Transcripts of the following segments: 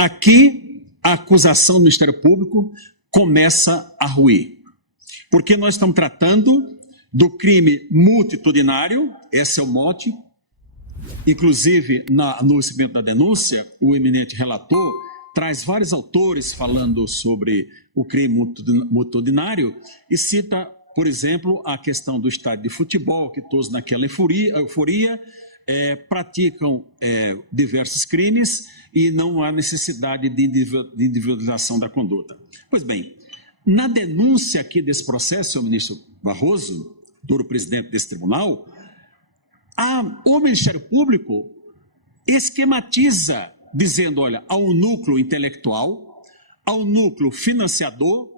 Aqui, a acusação do Ministério Público começa a ruir, porque nós estamos tratando do crime multitudinário, esse é o mote. Inclusive, no recebimento da denúncia, o eminente relator traz vários autores falando sobre o crime multitudinário e cita, por exemplo, a questão do estádio de futebol, que todos naquela euforia praticam diversos crimes e não há necessidade de individualização da conduta. Pois bem, na denúncia aqui desse processo, senhor ministro Barroso, futuro presidente desse tribunal, o Ministério Público esquematiza, dizendo, olha, há um núcleo intelectual, há um núcleo financiador,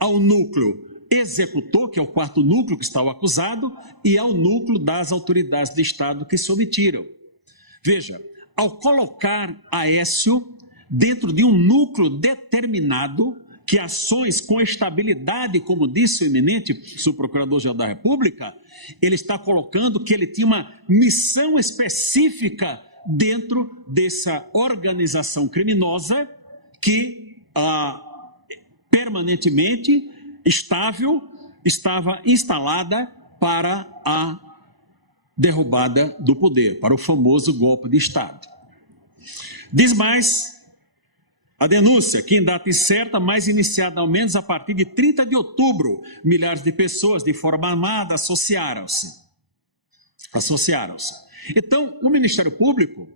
há um núcleo executor, que é o quarto núcleo que está o acusado, e há o núcleo das autoridades de Estado que se omitiram. Veja, ao colocar Aécio dentro de um núcleo determinado, que ações com estabilidade, como disse o eminente subprocurador-geral da República, ele está colocando que ele tinha uma missão específica dentro dessa organização criminosa que permanentemente estava instalada para a derrubada do poder, para o famoso golpe de Estado. Diz mais a denúncia, que em data incerta, mas iniciada ao menos a partir de 30 de outubro, milhares de pessoas de forma armada associaram-se. Então, o Ministério Público,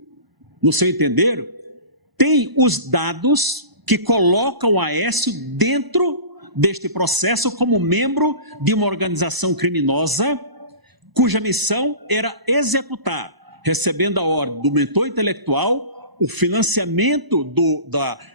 no seu entender, tem os dados que colocam o Aécio dentro deste processo como membro de uma organização criminosa cuja missão era executar, recebendo a ordem do mentor intelectual, o financiamento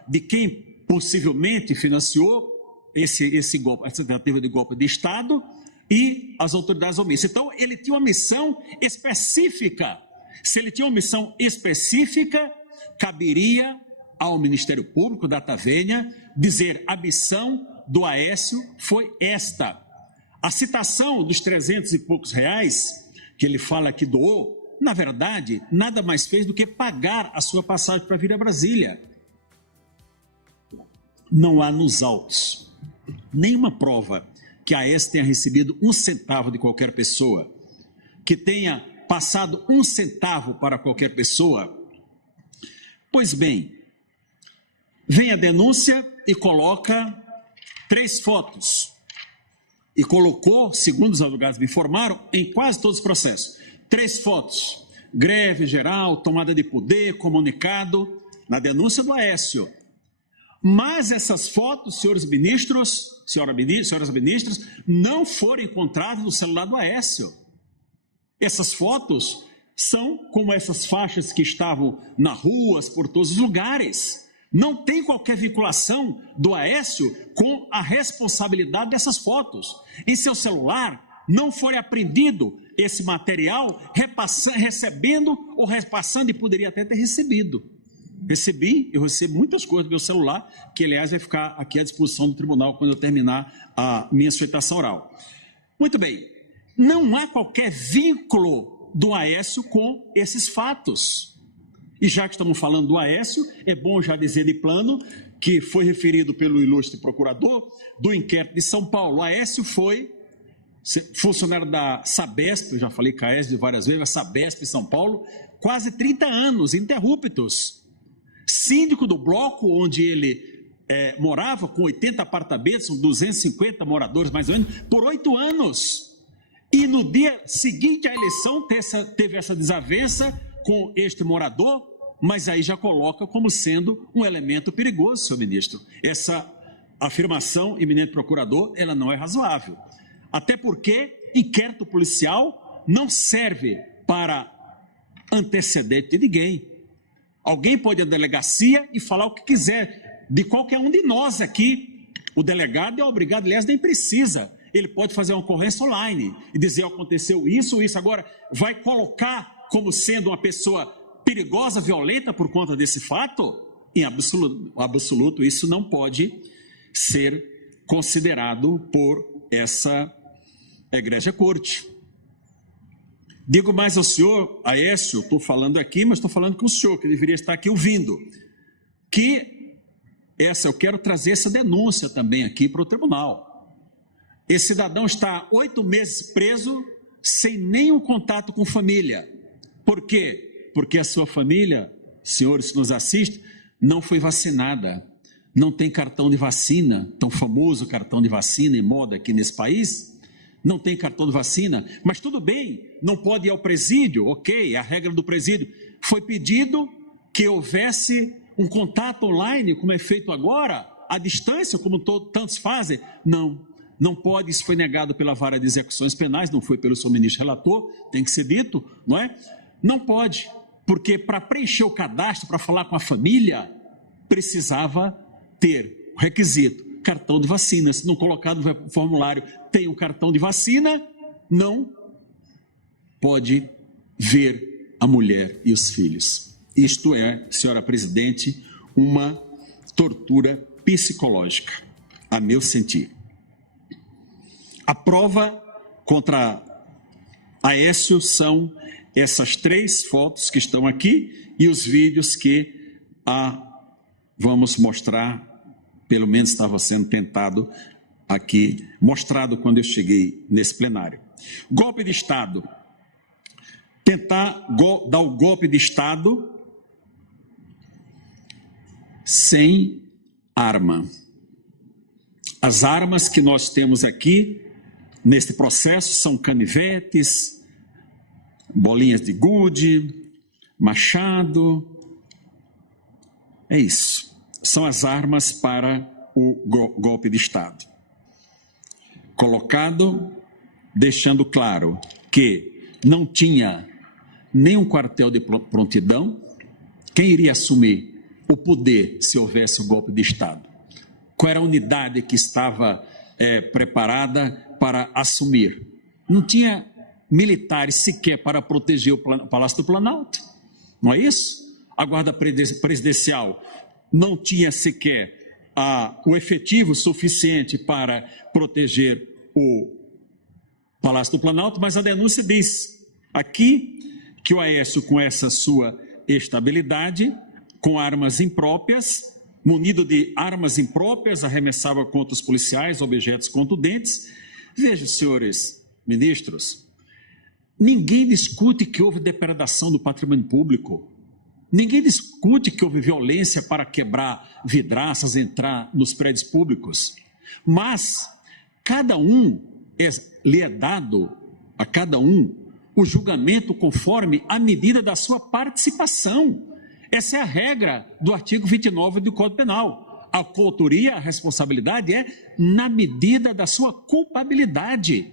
de quem possivelmente financiou esse golpe, essa tentativa de golpe de Estado e as autoridades omissas. Então, ele tinha uma missão específica. Se ele tinha uma missão específica, caberia ao Ministério Público, data vênia, dizer a missão do Aécio foi esta. A citação dos 300 e poucos reais, que ele fala que doou, na verdade, nada mais fez do que pagar a sua passagem para vir a Brasília. Não há nos autos nenhuma prova que a Aécio tenha recebido um centavo de qualquer pessoa, que tenha passado um centavo para qualquer pessoa. Pois bem, vem a denúncia e coloca 3 fotos. E colocou, segundo os advogados me informaram, em quase todos os processos. 3 fotos, greve geral, tomada de poder, comunicado, na denúncia do Aécio. Mas essas fotos, senhoras ministras, não foram encontradas no celular do Aécio. Essas fotos são como essas faixas que estavam nas ruas, por todos os lugares. Não tem qualquer vinculação do Aécio com a responsabilidade dessas fotos. Em seu celular não foi apreendido esse material recebendo ou repassando, e poderia até ter recebido. Eu recebo muitas coisas do meu celular, que aliás vai ficar aqui à disposição do tribunal quando eu terminar a minha sustentação oral. Muito bem, não há qualquer vínculo do Aécio com esses fatos. E já que estamos falando do Aécio, é bom já dizer de plano que foi referido pelo ilustre procurador do inquérito de São Paulo. O Aécio foi funcionário da Sabesp, eu já falei CAESB várias vezes, a Sabesp em São Paulo, quase 30 anos, ininterruptos. Síndico do bloco onde ele morava, com 80 apartamentos, são 250 moradores mais ou menos, por 8 anos. E no dia seguinte à eleição teve essa desavença com este morador, mas aí já coloca como sendo um elemento perigoso, senhor ministro. Essa afirmação, eminente procurador, ela não é razoável. Até porque inquérito policial não serve para antecedente de ninguém. Alguém pode ir à delegacia e falar o que quiser de qualquer um de nós aqui. O delegado é obrigado, aliás, nem precisa. Ele pode fazer uma ocorrência online e dizer aconteceu isso, isso. Agora, vai colocar como sendo uma pessoa perigosa, violenta por conta desse fato? Em absoluto, isso não pode ser considerado por essa egrégia corte. Digo mais ao senhor, Aécio, estou falando aqui, mas estou falando com o senhor, que deveria estar aqui ouvindo. que eu quero trazer essa denúncia também aqui para o tribunal. Esse cidadão está 8 meses preso sem nenhum contato com família. Por quê? Porque a sua família, senhores que nos assistem, não foi vacinada. Não tem cartão de vacina, tão famoso cartão de vacina em moda aqui nesse país. Não tem cartão de vacina, mas tudo bem, não pode ir ao presídio, ok, a regra do presídio. Foi pedido que houvesse um contato online, como é feito agora, à distância, como tantos fazem. Não pode, isso foi negado pela Vara de Execuções Penais, não foi pelo seu ministro relator, tem que ser dito, não é? Não pode, porque para preencher o cadastro, para falar com a família, precisava ter o requisito, cartão de vacina. Se não colocar no formulário, tem o cartão de vacina, não pode ver a mulher e os filhos. Isto é, senhora presidente, uma tortura psicológica, a meu sentir. A prova contra Aécio são essas 3 fotos que estão aqui e os vídeos que vamos mostrar, pelo menos estava sendo tentado aqui, mostrado quando eu cheguei nesse plenário. Golpe de Estado. Tentar dar o golpe de Estado sem arma. As armas que nós temos aqui neste processo são canivetes, bolinhas de gude, machado. É isso. São as armas para o golpe de Estado. Colocado, deixando claro que não tinha nenhum quartel de prontidão. Quem iria assumir o poder se houvesse o golpe de Estado? Qual era a unidade que estava preparada para assumir? Não tinha militares sequer para proteger o Palácio do Planalto, não é isso? A Guarda Presidencial não tinha sequer o efetivo suficiente para proteger o Palácio do Planalto, mas a denúncia diz aqui que o Aécio, com essa sua estabilidade, com armas impróprias, munido de armas impróprias, arremessava contra os policiais objetos contundentes. Veja, senhores ministros, ninguém discute que houve depredação do patrimônio público. Ninguém discute que houve violência para quebrar vidraças, entrar nos prédios públicos. Mas lhe é dado a cada um o julgamento conforme a medida da sua participação. Essa é a regra do artigo 29 do Código Penal. A coautoria, a responsabilidade é na medida da sua culpabilidade.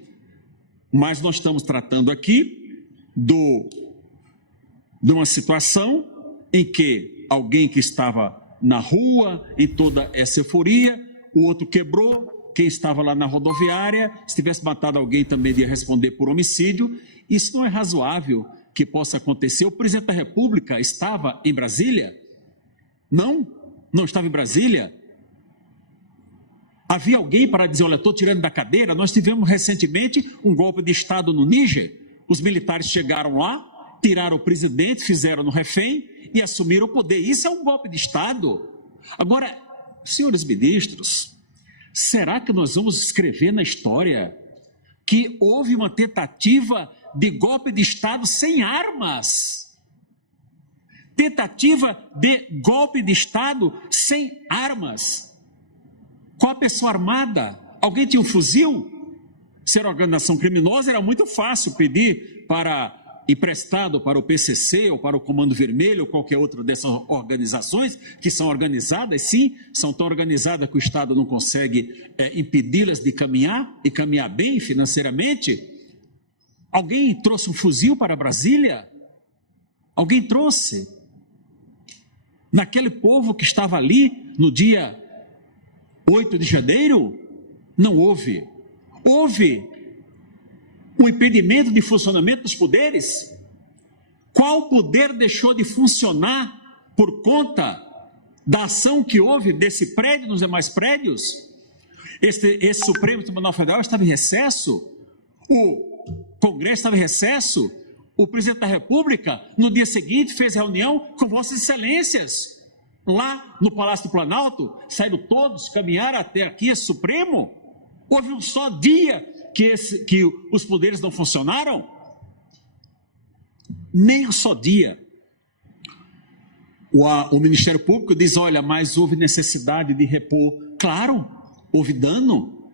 Mas nós estamos tratando aqui de uma situação em que alguém que estava na rua, em toda essa euforia, o outro quebrou, quem estava lá na rodoviária, se tivesse matado alguém também iria responder por homicídio. Isso não é razoável que possa acontecer. O presidente da República estava em Brasília? Não estava em Brasília. Havia alguém para dizer, olha, estou tirando da cadeira. Nós tivemos recentemente um golpe de Estado no Níger. Os militares chegaram lá, tiraram o presidente, fizeram no refém e assumiram o poder. Isso é um golpe de Estado. Agora, senhores ministros, será que nós vamos escrever na história que houve uma tentativa de golpe de Estado sem armas? Tentativa de golpe de Estado sem armas. Qual a pessoa armada? Alguém tinha um fuzil? Ser organização criminosa era muito fácil pedir emprestado para o PCC ou para o Comando Vermelho ou qualquer outra dessas organizações que são organizadas, sim, são tão organizadas que o Estado não consegue impedi-las de caminhar e caminhar bem financeiramente. Alguém trouxe um fuzil para Brasília? Alguém trouxe? Naquele povo que estava ali no dia 8 de janeiro? Não houve. Houve um impedimento de funcionamento dos poderes? Qual poder deixou de funcionar por conta da ação que houve desse prédio nos demais prédios? Esse Supremo Tribunal Federal estava em recesso? O Congresso estava em recesso? O presidente da República, no dia seguinte, fez reunião com Vossas Excelências. lá no Palácio do Planalto, saíram todos, caminharam até aqui, Supremo? Houve um só dia que os poderes não funcionaram? Nem um só dia. O Ministério Público diz, olha, mas houve necessidade de repor. Claro, houve dano,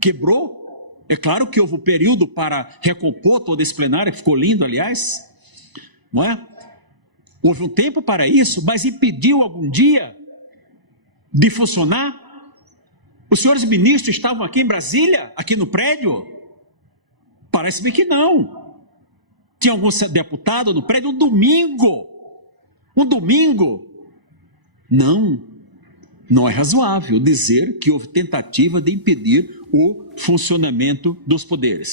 quebrou. É claro que houve um período para recompor todo esse plenário, que ficou lindo, aliás. Não é? Houve um tempo para isso, mas impediu algum dia de funcionar? Os senhores ministros estavam aqui em Brasília, aqui no prédio? Parece-me que não. Tinha algum deputado no prédio um domingo. Um domingo. Não é razoável dizer que houve tentativa de impedir o funcionamento dos poderes.